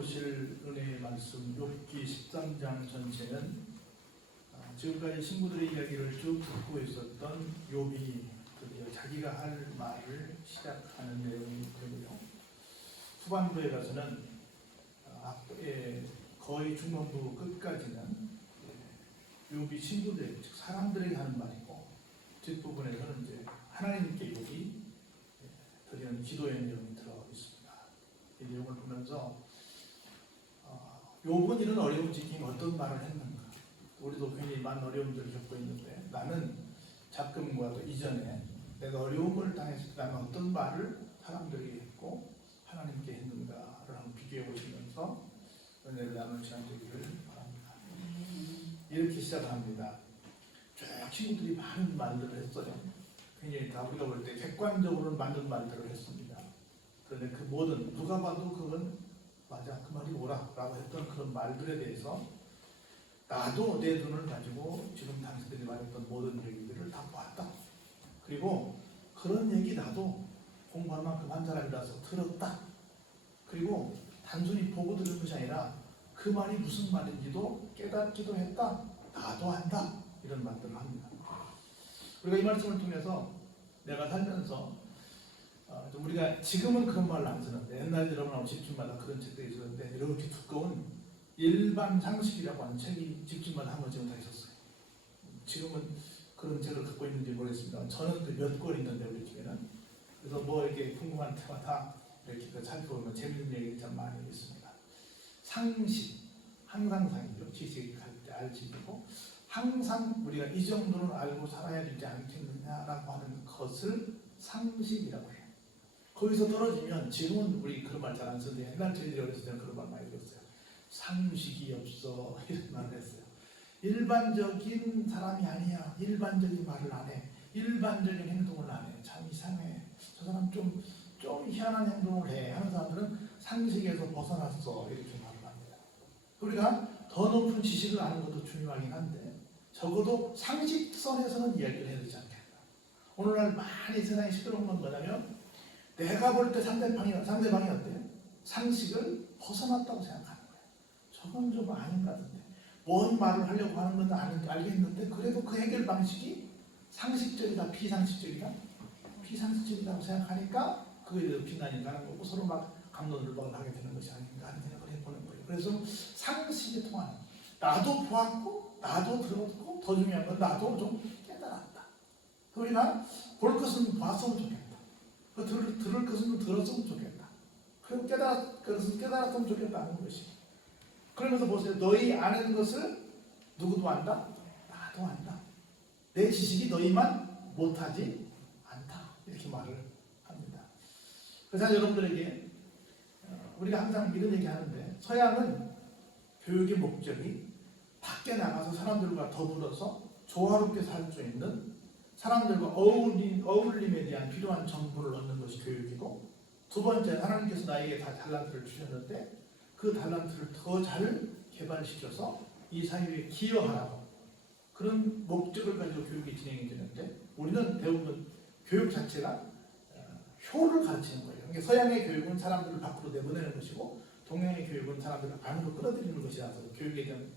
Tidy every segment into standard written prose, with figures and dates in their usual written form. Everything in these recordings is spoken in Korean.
보실 은혜의 말씀 욥기 13장 전체는 지금까지 친구들의 이야기를 쭉 듣고 있었던 욥이 드디어 자기가 할 말을 시작하는 내용이 되고요. 후반부에 가서는 거의 중반부 끝까지는 욥이 친구들, 즉 사람들에게 하는 말이고, 뒷부분에서는 이제 하나님께 욥이 드리는 기도의 내용이 들어 있습니다. 이 내용을 보면서 욥은 이런 어려운 지경에 어떤 말을 했는가? 우리도 굉장히 많은 어려움들을 겪고 있는데, 나는 작금과도 이전에 내가 어려움을 당했을 때 나는 어떤 말을 사람들에게 했고 하나님께 했는가를 한번 비교해 보시면서 은혜를 나눌 시간 되기를 바랍니다. 이렇게 시작합니다. 쭉 친구들이 많은 말들을 했어요. 굉장히 다 우리가 볼 때 객관적으로는 맞는 말들을 했습니다. 그런데 그 모든 누가 봐도 그건 맞아, 그 말이 옳아 라고 했던 그런 말들에 대해서 나도 내 눈을 가지고 지금 당신들이 말했던 모든 얘기들을 다 봤다. 그리고 그런 얘기 나도 공부할 만큼 한 사람이라서 들었다. 그리고 단순히 보고 들은 것이 아니라 그 말이 무슨 말인지도 깨닫기도 했다. 나도 한다. 이런 말들을 합니다. 우리가 이 말씀을 통해서 내가 살면서 우리가 지금은 그런 말을 안 쓰는데, 옛날에 여러분하고 집집마다 그런 책들이 있었는데, 이렇게 두꺼운 일반 상식이라고 하는 책이 집집마다 한 권쯤 다 있었어요. 지금은 그런 책을 갖고 있는지 모르겠습니다. 저는 그 몇 권 있는데 우리 집에는. 그래서 뭐 이렇게 궁금한 때마다 이렇게 살펴보면 재밌는 얘기가 참 많이 있습니다. 상식, 항상 상이죠. 지식할 때 알지고, 항상 우리가 이 정도는 알고 살아야 되지 않겠느냐라고 하는 것을 상식이라고 해요. 거기서 떨어지면, 지금은 우리 그런 말 잘 안 쓰는데 옛날 저희들이 어렸을 때는 그런 말 많이 들었어요. 상식이 없어, 이런 말을 했어요. 일반적인 사람이 아니야. 일반적인 말을 안 해. 일반적인 행동을 안 해. 참 이상해. 저 사람 좀 희한한 행동을 해 하는 사람들은 상식에서 벗어났어, 이렇게 말을 합니다. 우리가 더 높은 지식을 아는 것도 중요하긴 한데, 적어도 상식선에서는 이야기를 해야 되지 않겠나. 오늘날 많이 세상이 시끄러운 건 뭐냐면, 내가 볼 때 상대방이 어때요? 상식을 벗어났다고 생각하는 거예요. 저건 좀 아닌 것 같은데, 뭔 말을 하려고 하는 건 알겠는데, 그래도 그 해결 방식이 상식적이다, 비상식적이다? 비상식적이라고 생각하니까 그거에 대해서 비난이 가는 거고, 서로 막 갑론을박을 하게 되는 것이 아닌가 하는 생각을 해보는 거예요. 그래서 상식이 통하는, 나도 보았고 나도 들었고, 더 중요한 건 나도 좀 깨달았다. 우리가 볼 것은 봤으면 좋겠다. 들을 것은 들었으면 좋겠다. 그리고 깨달았으면 좋겠다는 것이. 그러면서 보세요. 너희 아는 것을 누구도 안다? 나도 안다. 내 지식이 너희만 못하지 않다. 이렇게 말을 합니다. 그래서 여러분들에게 우리가 항상 이런 얘기 하는데, 서양은 교육의 목적이 밖에 나가서 사람들과 더불어서 조화롭게 살 수 있는, 사람들과 어울림에 대한 필요한 정보를 얻는 것이 교육이고, 두 번째, 하나님께서 나에게 다 달란트를 주셨는데 그 달란트를 더 잘 개발시켜서 이 사회에 기여하라고, 그런 목적을 가지고 교육이 진행이 되는데, 우리는 대부분 교육 자체가 효를 가르치는 거예요. 그러니까 서양의 교육은 사람들을 밖으로 내보내는 것이고, 동양의 교육은 사람들을 안으로 끌어들이는 것이라서 교육에 대한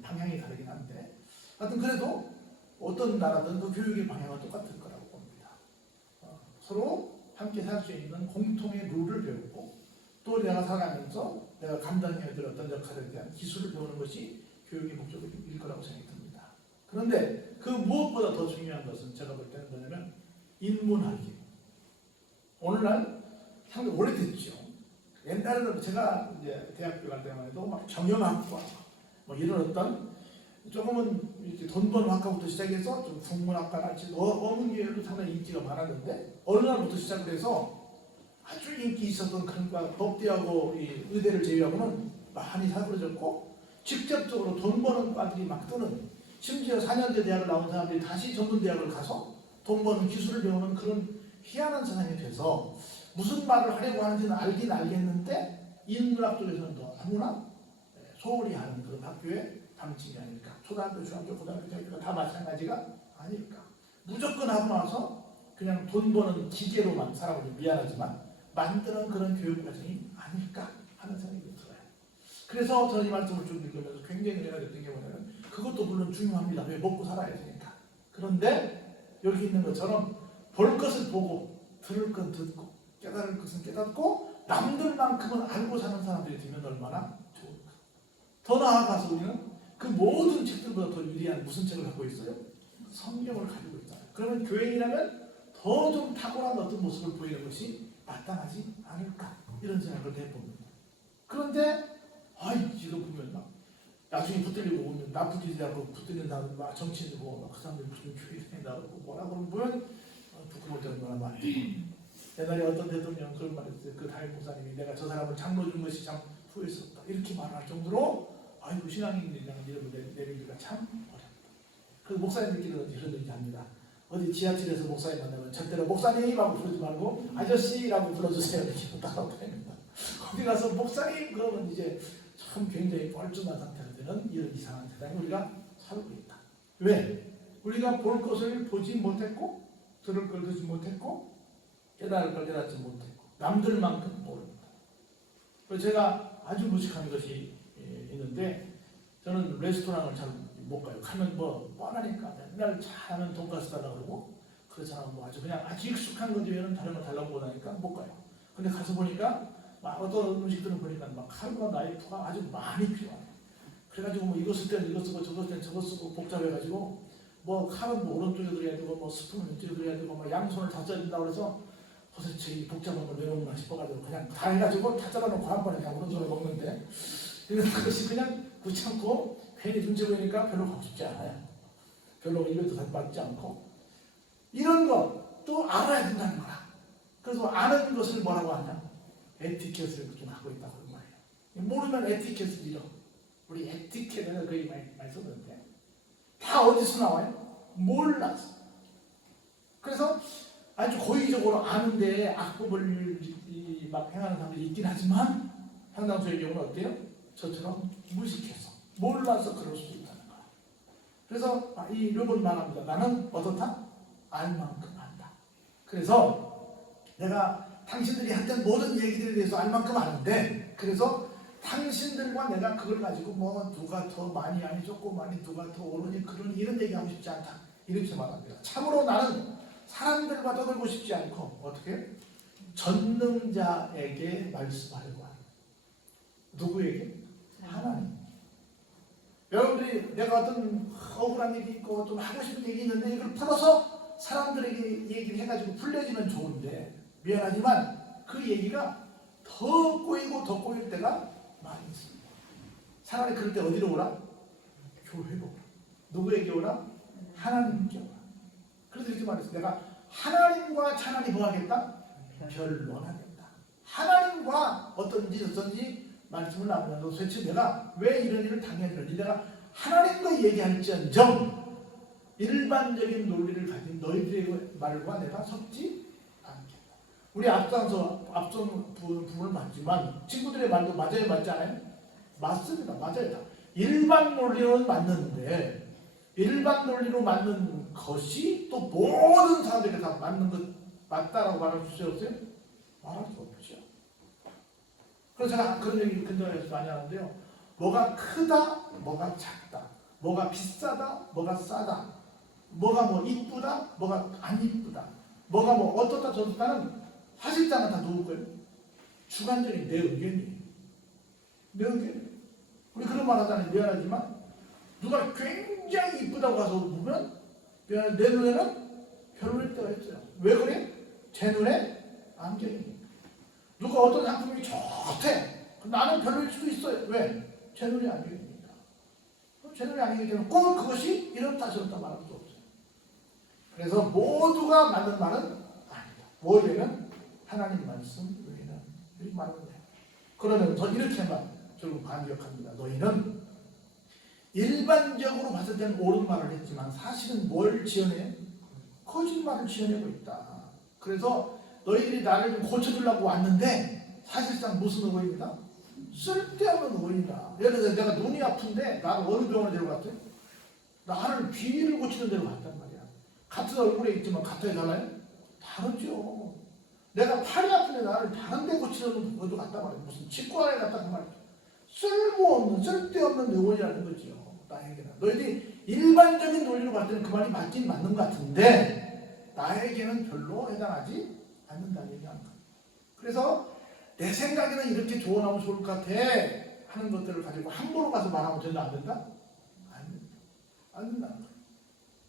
방향이 다르긴 한데, 하여튼 그래도 어떤 나라든 그 교육의 방향은 똑같을 거라고 봅니다. 서로 함께 살 수 있는 공통의 룰을 배우고, 또 내가 살아가면서 내가 감당해야 될 어떤 역할에 대한 기술을 배우는 것이 교육의 목적일 거라고 생각이 듭니다. 그런데 그 무엇보다 더 중요한 것은 제가 볼 때는 뭐냐면 인문학이에요. 오늘날 상당히 오래됐죠. 옛날에는 제가 이제 대학교 갈 때만 해도 막 경영학과 뭐 이런 어떤 조금은 이렇게 돈 버는 학과부터 시작해서 좀 국문학과같이 어문 계열도 상당히 인기가 많았는데, 어느 날부터 시작을 해서 아주 인기 있었던 그런 과, 법대하고 의대를 제외하고는 많이 사그러졌고, 직접적으로 돈 버는 과들이 막 뜨는, 심지어 4년제 대학을 나온 사람들이 다시 전문대학을 가서 돈 버는 기술을 배우는 그런 희한한 세상이 돼서, 무슨 말을 하려고 하는지는 알긴 알겠는데 인문학 쪽에서는 더 아무나 소홀히 하는 그런 학교의 방침이 아닐까. 초등학교, 중학교, 고등학교, 대학교가 다 마찬가지가 아닐까. 무조건 하고 나서 그냥 돈 버는 기계로만 살아보니 미안하지만 만드는 그런 교육 과정이 아닐까 하는 생각이 들어요. 그래서 저는 이 말씀을 좀 읽으면서 굉장히 은혜가 됐던 게 뭐냐면 그것도 물론 중요합니다. 왜 먹고 살아야 되니까. 그런데 여기 있는 것처럼 볼 것을 보고 들을 건 듣고 깨달을 것은 깨닫고 남들만큼은 알고 사는 사람들이 되면 얼마나 좋을까. 더 나아가서 우리는 그 모든 책들보다 더 유리한 무슨 책을 갖고 있어요? 성경을 가지고 있잖아요. 그러면 교인이라면 더 좀 탁월한 어떤 모습을 보이는 것이 마땅하지 않을까 이런 생각을 해봅니다. 그런데 이거 보면 막 나중에 붙들리고 보면 나 붙들리지 않고 붙들리는 사람들 막 정치인들 보고 막 그 사람들 무슨 교회에 나오고 뭐라고 보면 부끄러울 때가 많아요. 옛날에 어떤 대통령 그런 말했어요. 그 담임 목사님이 내가 저 사람을 장로 준 것이 참 후회스럽다 이렇게 말할 정도로 아이고 신앙인이라는 이름을 내밀기가 참 어렵다. 그래서 목사님들끼리는 이런 얘기 합니다. 어디 지하철에서 목사님 만나면 절대로 목사님이라고 부르지 말고 아저씨라고 불러주세요 이렇게 따라고 합니다. 거기 가서 목사님 그러면 이제 참 굉장히 뻘쭘한 상태가 되는 이런 이상한 세상에 우리가 살고 있다. 왜? 우리가 볼 것을 보지 못했고 들을 걸 듣지 못했고 깨달을 걸 깨닫지 못했고 남들만큼 모릅니다. 그래서 제가 아주 무식한 것이 있는데 저는 레스토랑을 잘 못 가요. 가면 뭐 뻔하니까 맨날 잘하는 돈가스 달라고 그러고 그렇잖아. 뭐 아주 그냥 아주 익숙한 것 외에는 다른 거 달라고 하니까 못 가요. 근데 가서 보니까 막 어떤 음식들은 보니까 막 칼과 나이프가 아주 많이 필요해요. 그래가지고 뭐 이거 쓸 때는 이거 쓰고 저거 쓸 때는 저거 쓰고 복잡해가지고 뭐 칼은 뭐 오른쪽에 들어야 되고 뭐 스푼은 왼쪽에 들어야 되고 막 양손을 다 써야 된다고 그래서 도대체 이 복잡한 걸 왜 먹나 싶어가지고 그냥 다 해가지고 다 잘라놓고 한 번에 그냥 오른손으로 먹는데 그것이 그냥 귀찮고 괜히 눈치 보이니까 별로 가고 싶지 않아요. 별로 입에도 맞지 않고 이런 것도 알아야 된다는 거야. 그래서 아는 것을 뭐라고 하냐? 에티켓을 좀 하고 있다고 하는 말이에요. 모르면 에티켓을 잃어. 우리 에티켓을 거의 많이 썼는데 다 어디서 나와요? 몰라서. 그래서 아주 고의적으로 아는데 악법을 막 행하는 사람들이 있긴 하지만 상당수의 경우는 어때요? 저처럼 무식해서 몰라서 그럴 수도 있다는 거야. 그래서 이 료본 말합니다. 나는 어떻다? 알 만큼 안다. 그래서 내가 당신들이 했던 모든 얘기들에 대해서 알 만큼 아는데 그래서 당신들과 내가 그걸 가지고 뭐 누가 더 많이 아니 조금 많이 누가 더 오르니 그러니 이런 얘기하고 싶지 않다. 이렇게 말합니다. 참으로 나는 사람들과 떠들고 싶지 않고 어떻게? 전능자에게 말씀하려고 합니다. 누구에게? 하나님. 여러분들이 내가 어떤 억울한 일이 있고 어떤 하고 싶은 얘기 있는데 이걸 풀어서 사람들에게 얘기를 해가지고 풀려지면 좋은데 미안하지만 그 얘기가 더 꼬이고 더 꼬일 때가 많이 있습니다. 차라리 그럴 때 어디로 오라? 교회로 오라. 누구에게 오라? 하나님께 오라. 그래서 이렇게 말했어요. 내가 하나님과 차라리 뭐 하겠다? 변론하겠다. 하나님과 어떤지 말씀을 나누면서 도대체 내가 왜 이런 일을 당해야 되는지 내가 하나님과 얘기할지언정 일반적인 논리를 가진 너희들의 말과 내가 섞지 않겠다. 우리 앞선 부분을 봤지만 친구들의 말도 맞아요, 맞지 않아요? 맞습니다. 맞아요. 일반 논리로는 맞는데 일반 논리로 맞는 것이 또 모든 사람들에게 다 맞는 것 맞다라고 말할 수 없어요? 말할 수 없죠. 그래서 제가 그런 얘기 근처에서 많이 하는데요. 뭐가 크다, 뭐가 작다, 뭐가 비싸다, 뭐가 싸다, 뭐가 뭐 이쁘다, 뭐가 안 이쁘다, 뭐가 뭐 어떻다 저렇다는 사실상은 다 누구 거예요? 주관적인 내 의견이에요. 내 의견. 우리 그런 말 하잖아요. 미안하지만 누가 굉장히 이쁘다고 가서 보면 내 눈에는 별로일 때가 있어요. 왜 그래? 제 눈에 안경이니까. 누가 어떤 상품이 좋대. 나는 별로일 수도 있어요. 왜? 제 눈에 안경이니까. 제 눈에 안경이기 때문에 꼭 그것이 이렇다 저렇다 말할 수 없어요. 그래서 모두가 맞는 말은 아니다. 뭐에는 하나님 말씀 외에는 이렇게 말하는 거예요. 그러면서 이렇게만 결국 반격합니다. 너희는 일반적으로 봤을 때는 옳은 말을 했지만 사실은 뭘 지어내? 거짓말을 지어내고 있다. 그래서 너희들이 나를 좀 고쳐주려고 왔는데 사실상 무슨 의의입니다? 쓸데없는 의의다. 예를 들어서 내가 눈이 아픈데 나를 어느 병원에 데려갔대? 나를 귀를 고치는 데로 갔단 말이야. 같은 얼굴에 있지만 같아야 달라요? 다르죠. 내가 팔이 아픈데 나를 다른 데 고치는 것도 갔단 말이야. 무슨 치과에 갔다 그 말이야. 쓸모 쓸데없는 의원이라는 거죠. 나에게는. 너희들이 일반적인 논리로 봤을 때는 그 말이 맞긴 맞는 것 같은데 나에게는 별로 해당하지 않는다는 얘기하는 거예요. 그래서 내 생각에는 이렇게 조언하면 좋을 것 같아 하는 것들을 가지고 함부로 가서 말하면 된다 안 된다? 안 된다는 거예요.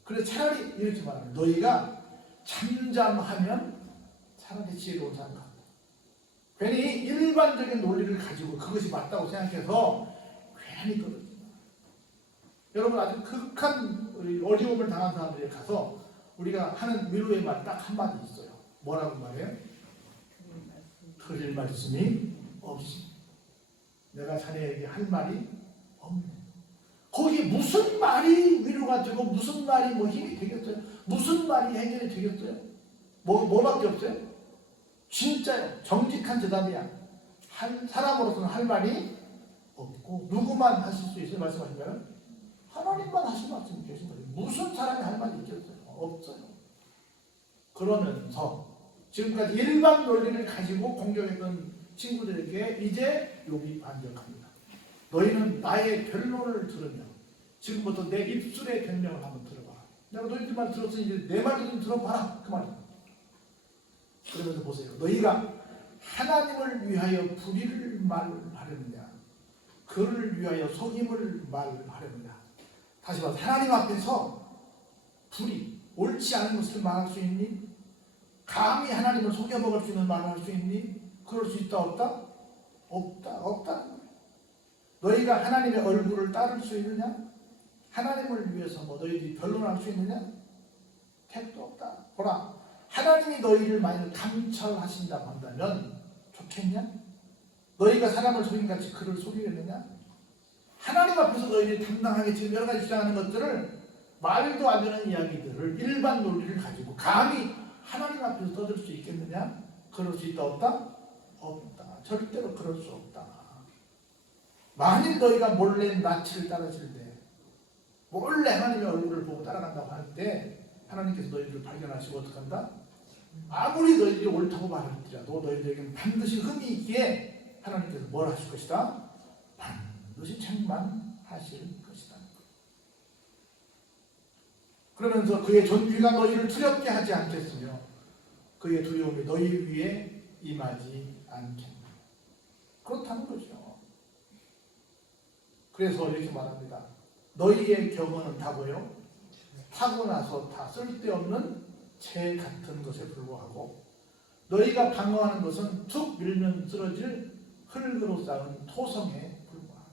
그래서 차라리 이렇게 말합니다. 너희가 잠잠하면 차라리 지혜로운 사람 같다. 괜히 일반적인 논리를 가지고 그것이 맞다고 생각해서 괜히 떨어진다. 여러분 아주 극한 어려움을 당한 사람들에 가서 우리가 하는 위로의 말 딱 한마디 있어요. 뭐라고 말해요? 드릴 말씀이 없이 내가 자네에게 할 말이 없네. 거기 무슨 말이 위로가 되고 무슨 말이 뭐 힘이 되겠어요? 무슨 말이 해결이 되겠어요? 뭐밖에 없어요? 진짜요. 정직한 대답이야. 사람으로서는 할 말이 없고 누구만 하실 수 있어요? 말씀하신가요? 하나님만 하실 말씀이 계신 거예요. 무슨 사람이 할 말이 있겠어요? 없어요. 그러면서 지금까지 일반 논리를 가지고 공격했던 친구들에게 이제 욥이 반격합니다. 너희는 나의 변론을 들으며 지금부터 내 입술의 변명을 한번 들어봐. 내가 너희들 말 들었으니 이제 내 말도 좀 들어봐라. 그 말이야. 그러면서 보세요. 너희가 하나님을 위하여 불의를 말하려느냐 그를 위하여 속임을 말하려느냐. 다시 말해서 하나님 앞에서 불의, 옳지 않은 것을 말할 수 있니? 감히 하나님을 속여먹을 수 있는 말을 할 수 있니? 그럴 수 있다 없다? 없다는 거예요. 너희가 하나님의 얼굴을 따를 수 있느냐? 하나님을 위해서 뭐 너희들이 변론할 수 있느냐? 택도 없다. 보라, 하나님이 너희를 만약 감찰하신다고 한다면 좋겠냐? 너희가 사람을 속인같이 그를 속이겠느냐? 하나님 앞에서 너희들이 당당하게 지금 여러 가지 주장하는 것들을 말도 안 되는 이야기들을 일반 논리를 가지고 감히 하나님 앞에서 떠들 수 있겠느냐? 그럴 수 있다 없다? 없다. 절대로 그럴 수 없다. 만일 너희가 몰래 낯을 따라질 때 몰래 하나님의 얼굴을 보고 따라간다고 할 때 하나님께서 너희들을 발견하시고 어떻게 한다? 아무리 너희들이 옳다고 말할지라도 너희들에게는 반드시 흠이 있기에 하나님께서 뭘 하실 것이다? 반드시 책망하실 것이다. 그러면서 그의 존귀가 너희를 두렵게 하지 않겠으며 그의 두려움이 너희 위에 임하지 않겠다. 그렇다는 거죠. 그래서 이렇게 말합니다. 너희의 경험은 다 뭐예요? 타고나서 다 쓸데없는 재 같은 것에 불과하고 너희가 방어하는 것은 툭 밀면 쓰러질 흙으로 쌓은 토성에 불과하다.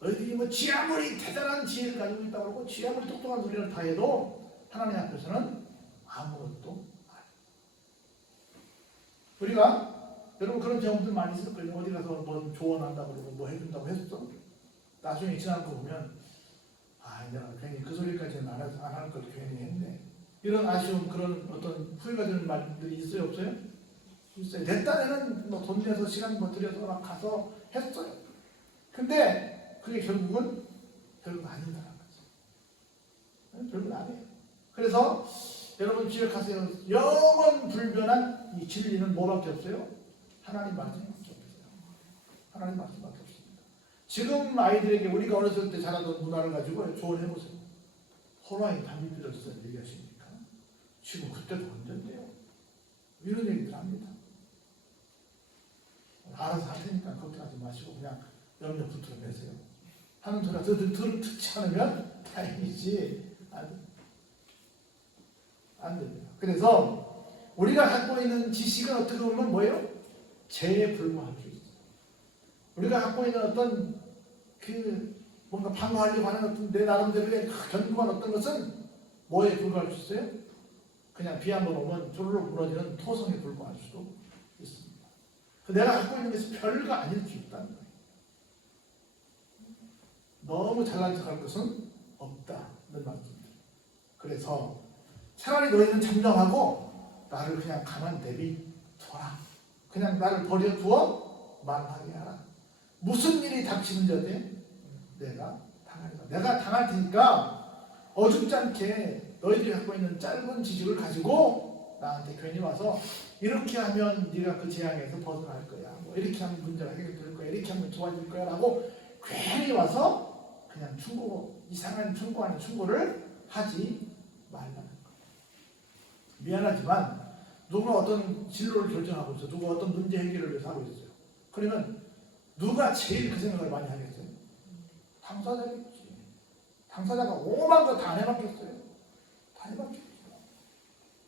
너희들이 뭐 지 아무리 대단한 지혜를 가지고 있다고 하고 지 아무리 똑똑한 소리를 다 해도 하나님 앞에서는 아무것도 아니에요. 우리가 여러분 그런 경험들 많이 있을 거예요. 어디 가서 뭐 조언한다고 그러고 뭐 해준다고 했어. 나중에 지나고 보면 내가 괜히 그 소리까지는 안 할 걸 괜히 했네. 이런 아쉬움, 그런 어떤 후회가 되는 말들이 있어요, 없어요? 있어요. 내 딴에는 뭐 돈 내서 시간 뭐 들여서 막 가서 했어요. 근데 그게 결국은 별거 아니다라는 거죠. 별거 아니에요. 그래서 여러분 기억하세요. 영원 불변한 이 진리는 뭐밖에 없어요? 하나님 말씀밖에 없어요. 하나님 말씀밖에 없습니다. 지금 아이들에게 우리가 어렸을 때 자라던 문화를 가지고 조언해보세요. 호랑이 담이 들었어 얘기하십니까? 지금 그때도 언젠데요? 이런 얘기들 합니다. 알아서 할 테니까 걱정하지 마시고 그냥 염려 붙들어 매세요. 하는 소리가 듣지 않으면 다행이지 안 됩니다. 그래서 우리가 갖고 있는 지식은 어떻게 보면 뭐예요? 재에 불과할 수 있어요. 우리가 갖고 있는 어떤 뭔가 방어하려고 하는 어떤 내 나름대로의 견고한 어떤 것은 뭐에 불과할 수 있어요? 그냥 비 한 번 오면 졸로 무너지는 토성에 불과할 수도 있습니다. 내가 갖고 있는 것이 별거 아닐 수 있다는 거예요. 너무 잘난 척할 것은 없다는 말씀입니다. 그래서 차라리 너희는 잠잠하고 나를 그냥 가만 내비둬라. 그냥 나를 버려두어 말하게 하라. 무슨 일이 닥치는 자들 내가 당하리라. 내가 당할 테니까 어줍지 않게 너희들이 갖고 있는 짧은 지식을 가지고 나한테 괜히 와서 이렇게 하면 네가 그 재앙에서 벗어날 거야. 뭐 이렇게 하면 문제가 해결될 거야. 이렇게 하면 좋아질 거야. 라고 괜히 와서 그냥 이상한 충고 아닌 충고를 하지 말라는 거. 미안하지만 누가 어떤 진로를 결정하고 있어, 누가 어떤 문제 해결을 위해서 하고 있어요. 그러면 누가 제일 그 생각을 많이 하겠어요? 당사자겠지. 당사자가 오만 거 다 해봤겠어요? 다 해봤겠죠.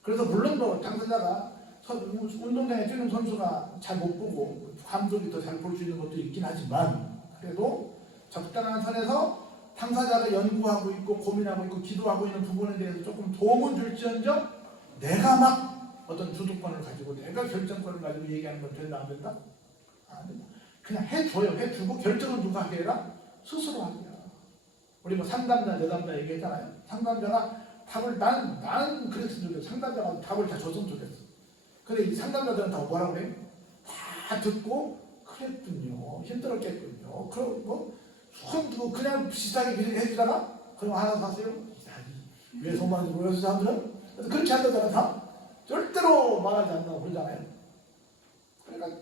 그래서 물론 뭐 당사자가 운동장에 뛰는 선수가 잘 못 보고 감독이 더 잘 볼 수 있는 것도 있긴 하지만, 그래도 적당한 선에서 당사자가 연구하고 있고 고민하고 있고 기도하고 있는 부분에 대해서 조금 도움을 줄지언정 내가 막 어떤 주도권을 가지고 내가 결정권을 가지고 얘기하는 건 된다 안 된다? 안 된다. 그냥 해줘요. 해주고 결정은 누가 하게 해라? 스스로 하게 해라. 우리 뭐 상담자, 내담자 얘기했잖아요. 상담자가 답을 나는 그랬으면 좋겠어. 상담자가 답을 다 줬으면 좋겠어. 근데 이 상담자들은 다 뭐라고 해? 다 듣고 그랬군요. 힘들었겠군요. 그럼 뭐 그냥 비슷하게 해주다가 그럼 알아서 하세요. 왜 속마음인지 모르겠어 사람들은. 그래서 그렇게 한다잖아. 다 절대로 말하지 않는다고 그러잖아요. 그러니까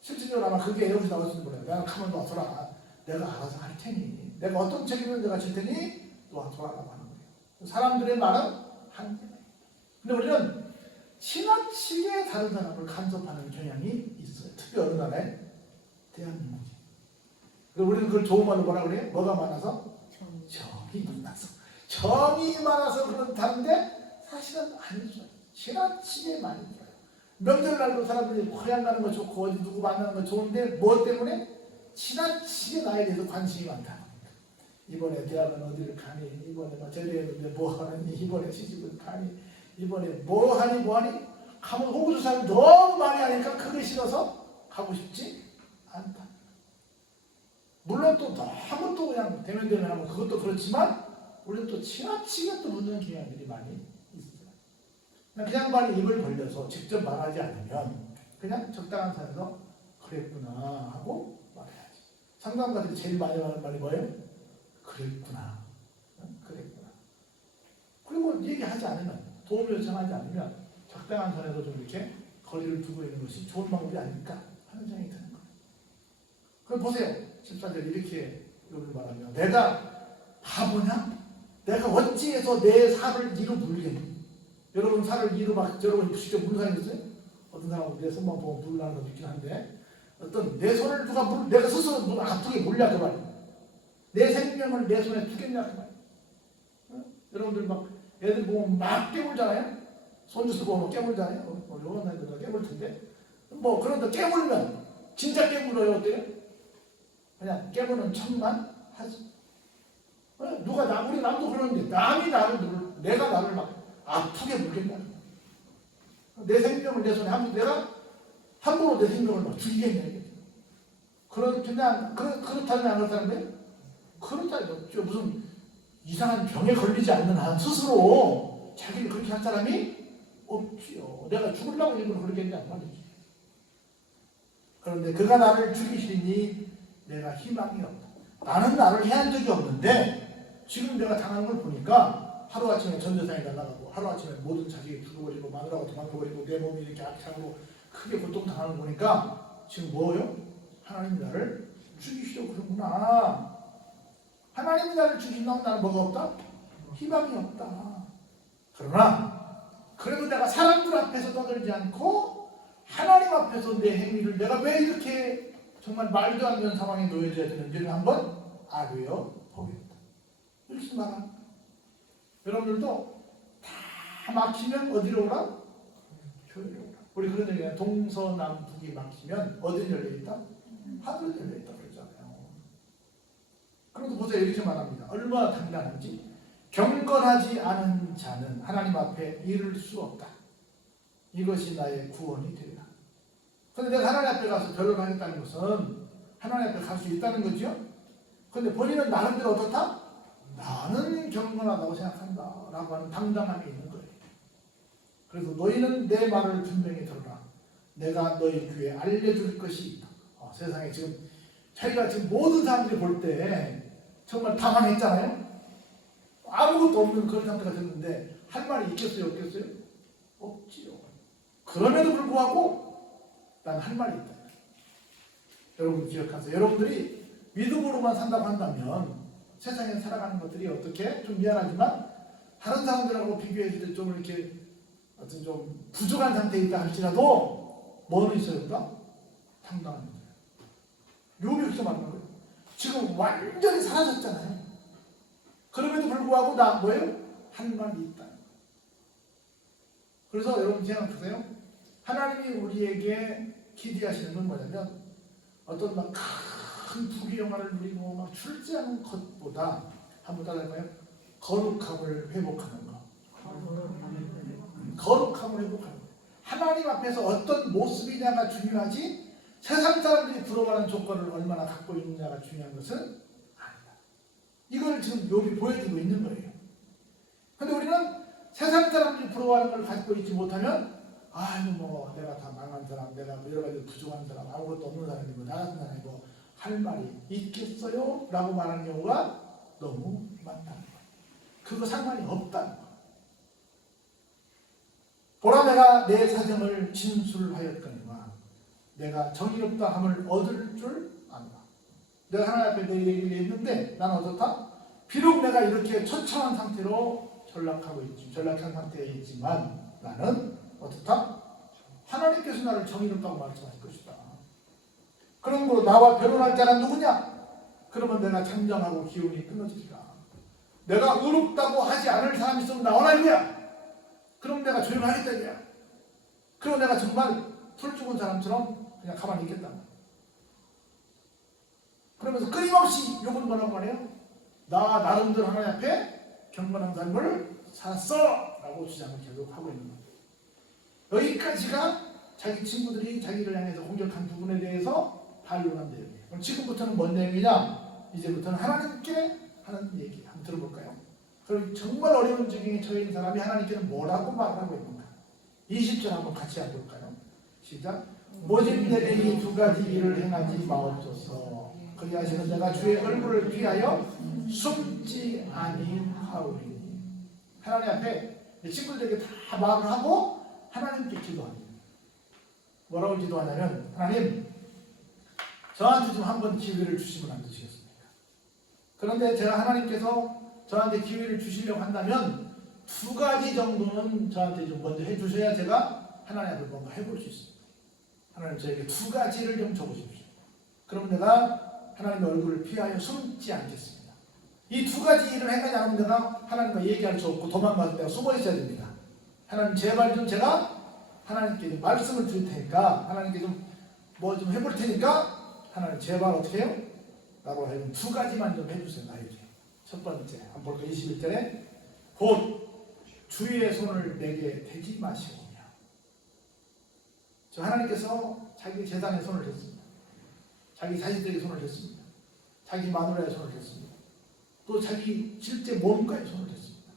실질적으로 아마 그게 여기서 나왔을지 몰라요. 내가 가만 놔둬라. 내가 알아서 할 테니. 내가 어떤 책임을 내가 질 테니 놔둬라라고 하는 거예요. 사람들의 말은 한 개예요. 근데 우리는 지나치게 다른 사람을 간섭하는 경향이 있어요. 특히 어느 나라에? 대한민국이. 그리고 우리는 그걸 좋은 말로 뭐라 그래요? 뭐가 많아서? 정이 많아서. 정이 많아서 그렇다는데 사실은 아니죠. 지나치게 많이 들어요. 명절날도 사람들이 고향 가는 거 좋고 어디 누구 만나는 거 좋은데 뭐 때문에? 지나치게 나에 대해서 관심이 많다. 이번에 대학은 어디를 가니? 이번에 막 제대했는데 뭐 하니? 이번에 시집을 가니? 이번에 뭐 하니? 가면 호구조사를 너무 많이 하니까 그게 싫어서 가고 싶지 않다. 물론 또 너무 또 그냥 대면하고 그것도 그렇지만 우리는 또 지나치게 또 묻는 경향들이 많이 있어요. 그냥 말이 입을 벌려서 직접 말하지 않으면 그냥 적당한 선에서 그랬구나 하고 말해야지. 상담가들이 제일 많이 하는 말이 뭐예요? 그랬구나. 그랬구나. 그리고 얘기하지 않으면, 도움을 요청하지 않으면 적당한 선에서 좀 이렇게 거리를 두고 있는 것이 좋은 방법이 아닐까 하는 생각이 드는 거예요. 그럼 보세요. 14절 이렇게 여러분 말하면 내가 바보냐? 내가 어찌해서 내 살을 이로 물겠니? 여러분 살을 이로 막 여러분 직접 무는 사람이 있어요? 어떤 사람은 내 손만 보고 물라는 것도 있긴 한데 어떤 내 손을 누가 내가 스스로 아프게 물냐 그 말이에요. 내 생명을 내 손에 두겠냐 그 말이에요. 여러분들 막 애들 보면 막 깨물잖아요. 손주스 보면 깨물잖아요. 요런 애들은 깨물 텐데 뭐 그런데 깨물면 진짜 깨물어요. 어때요? 그냥 깨무는 척만 하지. 누가 우리 남도 그러는데 남이 내가 나를 막 아프게 물겠냐. 내 생명을 내 손에 하면 내가 함부로 내 생명을 막 죽이겠냐. 그냥 그렇다면 안 그렇다는데? 그렇다니까. 무슨 이상한 병에 걸리지 않는 한 스스로 자기를 그렇게 한 사람이 없지요. 내가 죽으려고 일부러 그러겠냐 말이지. 그런데 그가 나를 죽이시니 내가 희망이 없다. 나는 나를 해한 적이 없는데 지금 내가 당하는 걸 보니까 하루아침에 전재산이 날아가고 하루아침에 모든 자식이 죽어버리고 마누라가 도망가버리고 내 몸이 이렇게 악창으로 크게 고통당하는 거 보니까 지금 뭐예요? 하나님이 나를 죽이시려고 그러구나. 하나님이 나를 죽인다고 나는 뭐가 없다? 희망이 없다. 그러나 그래도 내가 사람들 앞에서 떠들지 않고 하나님 앞에서 내 행위를 내가 왜 이렇게 정말 말도 안 되는 상황에 놓여져야 되는지를 한번 알려 보겠다. 이렇게 말합니다. 여러분들도 다 막히면 어디로 오라? 교회로 오라. 우리 그런 얘기야. 동서남북이 막히면 어디로 열려있다? 하늘로 열려있다 그러잖아요. 그런데 보세요. 이렇게 말합니다. 얼마나 당당한지. 경건하지 않은 자는 하나님 앞에 이를 수 없다. 이것이 나의 구원이 되리라. 그런데 내가 하나님 앞에 가서 별을 하겠다는 것은 하나님 앞에 갈 수 있다는 거죠. 그런데 본인은 나름대로 어떻다? 나는 경건하다고 생각한다 라고 하는 당당함이 있는 거예요. 그래서 너희는 내 말을 분명히 들어라. 내가 너희 귀에 알려줄 것이 있다. 세상에 지금 자기가 지금 모든 사람들이 볼 때 정말 당황했잖아요. 아무것도 없는 그런 상태가 됐는데 할 말이 있겠어요? 없겠어요? 없지요. 그럼에도 불구하고 난 할 말이 있다. 여러분 기억하세요. 여러분들이 믿음으로만 산다고 한다면 세상에 살아가는 것들이 어떻게 좀 미안하지만 다른 사람들하고 비교했을 때 좀 이렇게 어떤 좀 부족한 상태에 있다 할지라도 뭐는 있어야 된다? 당당한 거예요. 욥이 그렇게 말하는 거예요. 지금 완전히 사라졌잖아요. 그럼에도 불구하고 나 뭐예요? 한 말이 있다. 그래서 여러분 생각하세요. 하나님이 우리에게 기대하시는 건 뭐냐면 어떤 막 큰 부귀영화를 누리고 막 출세하는 것보다 한번 따라할까요? 거룩함을 회복하는 거. 거룩함을 회복하는 거. 하나님 앞에서 어떤 모습이냐가 중요하지 세상 사람들이 부러워하는 조건을 얼마나 갖고 있느냐가 중요한 것은 아니다. 이걸 지금 욥이 보여주고 있는 거예요. 그런데 우리는 세상 사람들이 부러워하는 걸 갖고 있지 못하면 아유 뭐 내가 다 망한 사람, 내가 뭐 여러 가지 부족한 사람, 아무것도 없는 사람이고 나 같은 사람이고 할 말이 있겠어요? 라고 말하는 경우가 너무 많다는 거예요. 그거 상관이 없다는 거예요. 보라 내가 내 사정을 진술하였거니와 내가 정의롭다 함을 얻을 줄 안다. 내가 하나님 앞에 내 얘기를 했는데 난 어떻다? 비록 내가 이렇게 처참한 상태로 전락한 상태에 있지만 나는 어떻다? 하나님께서 나를 정의롭다고 말씀하실 것이다. 그러므로 나와 변론할 자는 누구냐? 그러면 내가 잠잠하고 기운이 끊어지리라. 내가 의롭다고 하지 않을 사람이 있으면 나오라 이거야. 그럼 내가 조용하겠다 이거야. 그럼 내가 정말 풀 죽은 사람처럼 그냥 가만히 있겠다. 그러면서 끊임없이 욥은 뭐라고 말해요? 나 나름대로 하나님 앞에 경건한 삶을 살았어 라고 주장을 계속 하고 있는 거예요. 여기까지가 자기 친구들이 자기를 향해서 공격한 부분에 대해서 반론한 내용이에요. 그럼 지금부터는 뭔 내용이냐? 이제부터는 하나님께 하는 얘기 한번 들어볼까요? 그럼 정말 어려운 지경에 처해 있는 사람이 하나님께는 뭐라고 말하고 있는가? 20절 한번 같이 해볼까요? 시작. 모진 내게 이 두 가지 일을 행하지 마옵소서. 그리하시는 내가 주의 얼굴을 피하여 숨지 아니하오리니. 하나님 앞에 친구들에게 다 말을 하고 하나님께 기도합니다. 뭐라고 기도하냐면 하나님 저한테 좀 한번 기회를 주시면 안 되시겠습니까? 그런데 제가 하나님께서 저한테 기회를 주시려고 한다면 두 가지 정도는 저한테 좀 먼저 해주셔야 제가 하나님 앞에 뭔가 해볼 수 있습니다. 하나님 저에게 두 가지를 좀 적으십시오. 그럼 내가 하나님의 얼굴을 피하여 숨지 않겠습니다. 이 두 가지 일을 행하지 않으면 내가 하나님과 얘기할 수 없고 도망가서 내가 숨어 있어야 됩니다. 하나님 제발 좀 제가 하나님께 말씀을 드릴 테니까 하나님께 좀 뭐 좀 해볼 테니까 하나님 제발 어떻게 해요? 나로 하여금 두 가지만 좀 해주세요. 나에게. 첫 번째 한번 볼까요? 21절에 곧 주의 손을 내게 대지 마시오며. 저 하나님께서 자기 재산에 손을 댔습니다. 자기 자식들에게 손을 댔습니다. 자기 마누라의 손을 댔습니다. 또 자기 실제 몸까지 손을 댔습니다.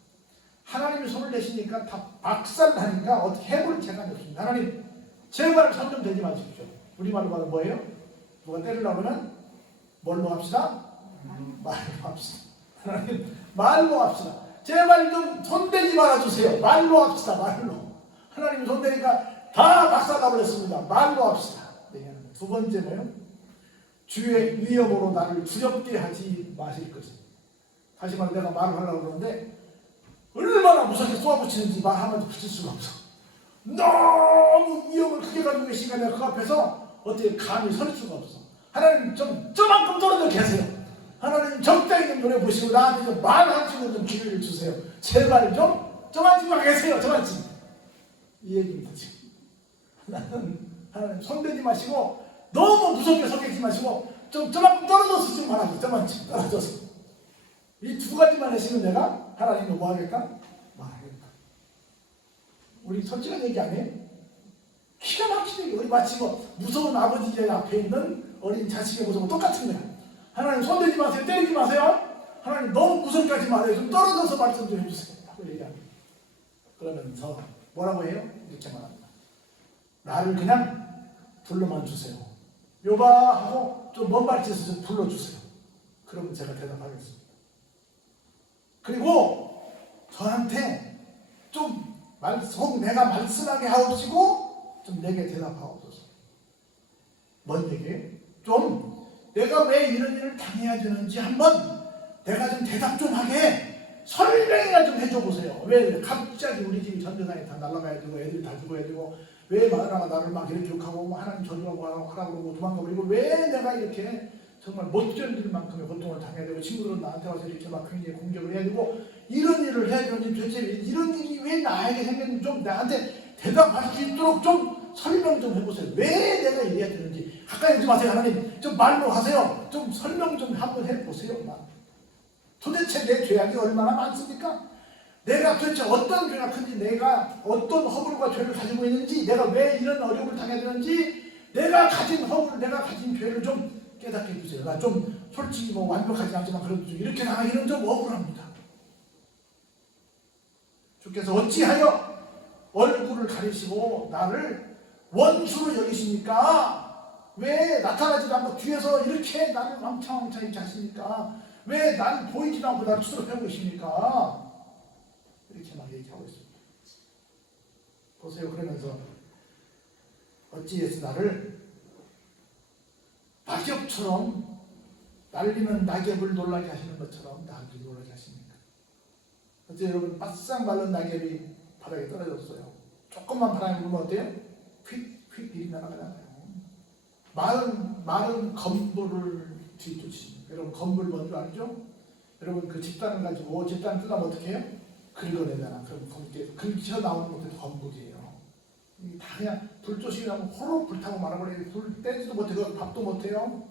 하나님이 손을 대시니까 다 박살나니까 어떻게 해볼 재간이 없습니다. 하나님 제발 손 좀 대지 마십시오. 우리말로 말하면 뭐예요? 누가 때리려고 하면 뭘로 합시다? 말로 합시다. 하나님 말로 합시다. 제발 좀 손대지 말아주세요. 말로 합시다. 말로. 하나님 손대니까 다 박살나버렸습니다. 말로 합시다. 두 번째 뭐예요? 주의 위협으로 나를 두렵게 하지 마실 것입니다. 다시 말해 내가 말을 하려고 그러는데 얼마나 무섭게 쏘아붙이는지 말하면 붙일 수가 없어. 너무 위협을 크게 가지고 계시니까 내가 그 앞에서 어떻게 감히 설 수가 없어. 하나님 좀 저만큼 떨어져 계세요. 하나님 적당히 좀 노려보시고 나한테 좀 말할 수 있는 좀 기회를 주세요. 제발 좀 저만큼만 계세요. 저만큼. 이 얘기입니다 지금. 하나님 손대지 마시고 너무 무섭게 손대지 마시고 좀 저만큼 떨어져서 좀 말하고 저만큼 떨어져서. 이 두 가지만 하시면 내가 하나님을 뭐 하겠다? 말하겠다. 우리 솔직한 얘기 안 해? 기가 막히네. 우리 마치 뭐 무서운 아버지 앞에 있는 어린 자식의 모습과 똑같은 거야. 하나님 손대지 마세요. 때리지 마세요. 하나님 너무 무섭게 하지 마세요. 좀 떨어져서 말씀 좀 해주세요. 하고 얘기합니다. 그러면서 뭐라고 해요? 이렇게 말합니다. 나를 그냥 불러만 주세요. 요바 하고 좀 먼 발치에서 좀 불러주세요. 그러면 제가 대답하겠습니다. 그리고 저한테 좀 내가 말씀하게 하옵시고 좀 내게 대답하옵소서. 뭔 얘기예요? 좀 내가 왜 이런 일을 당해야 되는지 한번 내가 좀 대답 좀 하게 설명이나 좀 해줘 보세요. 왜 갑자기 우리 집이 전재산이 다 날아가야 되고 애들이 다 죽어야 되고 왜 마누라가 나를 막 이렇게 욕하고 뭐 하나님 저주라고 하라고 그러고 도망가 버리고 왜 내가 이렇게 정말 못 견딜 만큼의 고통을 당해야 되고 친구들은 나한테 와서 이렇게 막 굉장히 공격을 해야 되고 이런 일을 해야 되는지 도대체 이런 일이 왜 나에게 생겼는지 좀 나한테 대답할 수 있도록 좀 설명 좀 해보세요. 왜 내가 이래야 되는지 가까이 오지 마세요. 하나님 좀 말로 하세요. 좀 설명 좀 한번 해보세요. 도대체 내 죄악이 얼마나 많습니까? 내가 도대체 어떤 죄가 큰지 내가 어떤 허물과 죄를 가지고 있는지 내가 왜 이런 어려움을 당해야 되는지 내가 가진 허물 내가 가진 죄를 좀 깨닫게 해주세요. 나 좀 솔직히 뭐 완벽하지 않지만 그래도 좀 이렇게 나가기는 좀 억울합니다. 주께서 어찌하여 얼굴을 가리시고 나를 원수로 여기십니까? 왜 나타나지도 않고 뒤에서 이렇게 나를 왕창왕창 이렇게 하십니까? 왜 나를 보이지도 않고 나를 추적하고 계십니까? 이렇게 막 얘기하고 있습니다. 보세요. 그러면서 어찌해서 나를 낙엽처럼 날리는 낙엽을 놀라게 하시는 것처럼 나를 놀라게 하십니까? 어째 여러분 바싹 마른 낙엽이 바닥에 떨어졌어요. 조금만 바람이 불면 어때요? 휙휙 일이 날아가잖아요. 마른 건물을 뒤쫓습니다. 여러분 건물 뭔지 알죠? 여러분 그 집단을 가지고 집단 뜯으면 어떻게 해요? 긁어내잖아. 그럼 거기에 긁혀 나오는 것도 건물이에요. 다 그냥 불조식이라면 호로 불타고 말아버리고 불 떼지도 못해서 밥도 못해요.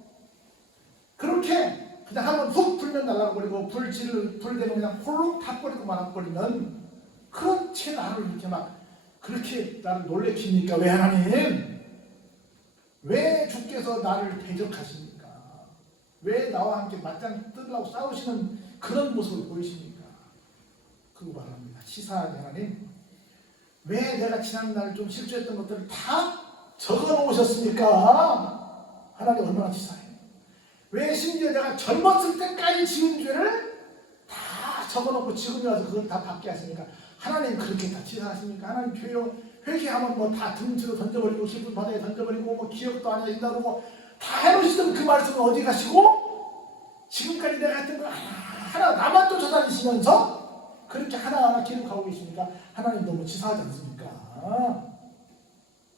그렇게 그냥 한번 훅 불면 날아버리고 불 되면 그냥 홀로 타버리고 말아버리면 그렇게 나를 이렇게 막 그렇게 나를 놀래키니까 왜 하나님? 왜 주께서 나를 대적하십니까? 왜 나와 함께 맞짱 뜨려고 싸우시는 그런 모습을 보이십니까? 그거 바랍니다. 시사하게 하나님 왜 내가 지난날 좀 실수했던 것들을 다 적어놓으셨습니까? 하나님 얼마나 치사해요. 왜 심지어 내가 젊었을 때까지 지은 죄를 다 적어놓고 지금이 와서 그걸 다 받게 하십니까? 하나님 그렇게 다 치사하십니까? 하나님 죄요 회개하면 뭐 다 등지로 던져버리고 깊은 바다에 던져버리고 뭐 기억도 안 해진다 그러고 다 해놓으시던 그 말씀은 어디 가시고 지금까지 내가 했던 거 하나 나만 쫓아다니시면서 그렇게 하나하나 기록하고 계시니까 하나님 너무 치사하지 않습니까?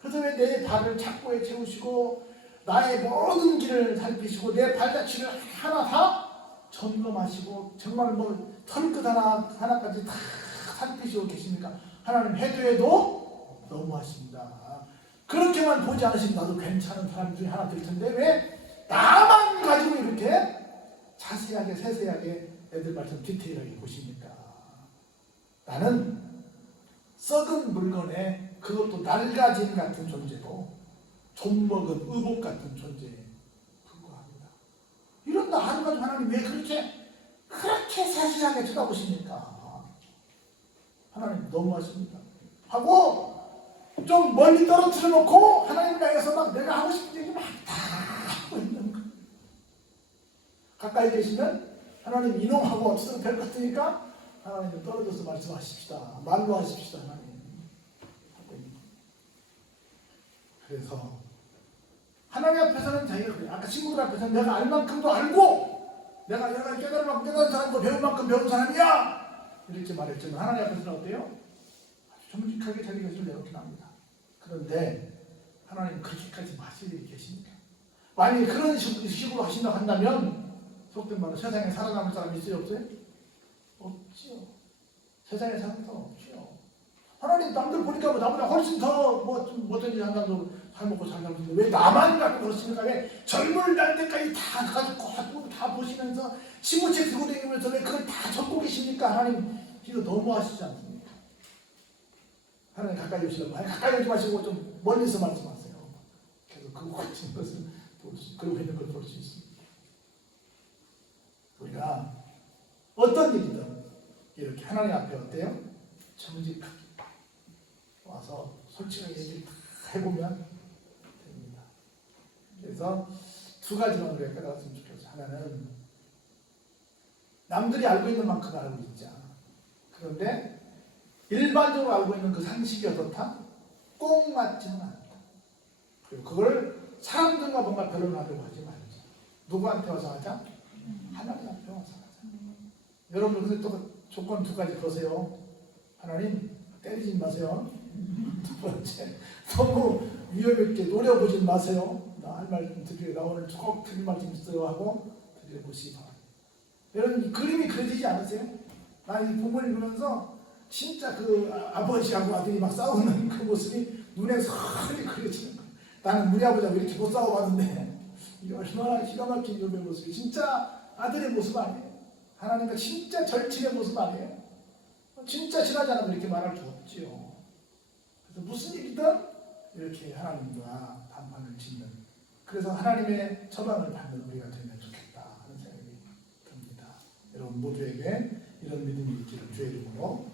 그래서 왜 내 발을 착고에 채우시고 나의 모든 길을 살피시고 내 발자취를 하나 다 점검하시고 정말 뭐 털끝 하나까지 다 살피시고 계십니까? 하나님 해도 너무하십니다. 그렇게만 보지 않으시면 나도 괜찮은 사람 중에 하나 될 텐데 왜 나만 가지고 이렇게 자세하게 세세하게 애들 말처럼 디테일하게 보십니까? 나는 썩은 물건에 그것도 낡아진 같은 존재고 좀먹은 의복 같은 존재에 불과합니다. 이런 나를 가지고 하나님 왜 그렇게 세세하게 쳐다보십니까? 하나님 너무하십니다. 하고 좀 멀리 떨어뜨려 놓고 하나님을 향해서 막 내가 하고 싶은 얘기 막 다 하고 있는 거. 가까이 계시면 하나님 이놈하고 없어도 될 것 같으니까 하나님 떨어져서 말씀하십시다. 말로 하십시다. 하나님. 그래서 하나님 앞에서는 자기가 그래. 아까 친구들 앞에서는 내가 알 만큼도 알고 내가 깨달을 만큼 깨달은 사람도 배운 만큼 배운 사람이야. 이렇게 말했지만 하나님 앞에서는 어때요? 아주 정직하게 자기 것을 내놓긴 합니다. 그런데 하나님 그렇게까지 마실 일이 계십니까? 만약에 그런 식으로 하신다고 한다면 속된 말로 세상에 살아남을 사람이 있어요? 없어요? 없지요. 세상에 사는 사람 없지요. 하나님 남들 보니까 뭐 나보다 훨씬 더 뭐 좀 못된 일 한다고 잘 먹고 잘 살고 왜 나만 갖고 그러십니까? 왜 젊을 날 때까지 다 가지고 다 보시면서 신문책 들고 다니면서 왜 그걸 다 적고 계십니까? 하나님 이거 너무하시지 않습니까? 하나님 가까이 오시라고 가까이 오지 마시고 좀 멀리서 말씀하세요. 계속 그거 같은 것을 그러고 있는 걸 볼 수 있습니다. 우리가 어떤 일이든 이렇게 하나님 앞에 어때요? 정직하게 와서 솔직하게 얘기를 다 해보면 됩니다. 그래서 두 가지만 우리가 깨달았으면 좋겠어요. 하나는 남들이 알고 있는 만큼 알고 있자. 그런데 일반적으로 알고 있는 그 상식이 어떻다? 꼭 맞지는 않다. 그리고 그걸 사람들과 뭔가 변론하려고 하지 말자. 누구한테 와서 하자? 하나님 앞에 와서 하자. 여러분 근데 또 조건 두 가지 보세요. 하나님 때리지 마세요. 두 번째, 너무 위험 있게 노려보지 마세요. 나 할 말 좀 드려요. 나 오늘 꼭 드릴 말 좀 있어요 하고 드려보시기 바랍니다. 여러분 그림이 그려지지 않으세요? 나 이 부모님 보면서 진짜 그 아버지하고 아들이 막 싸우는 그 모습이 눈에 선이 그려지는 거예요. 나는 우리 아버지하고 이렇게 못 싸워봤는데 이게 얼마나 기가 막힌 놈의 모습이 진짜 아들의 모습 아니에요? 하나님과 진짜 절친의 모습 아니에요? 진짜 친하지 않으면 이렇게 말할 수 없지요. 그래서 무슨 일이든 이렇게 하나님과 담판을 짓는, 그래서 하나님의 처방을 받는 우리가 되면 좋겠다 하는 생각이 듭니다. 여러분 모두에게 이런 믿음이 있기를 주의 이름으로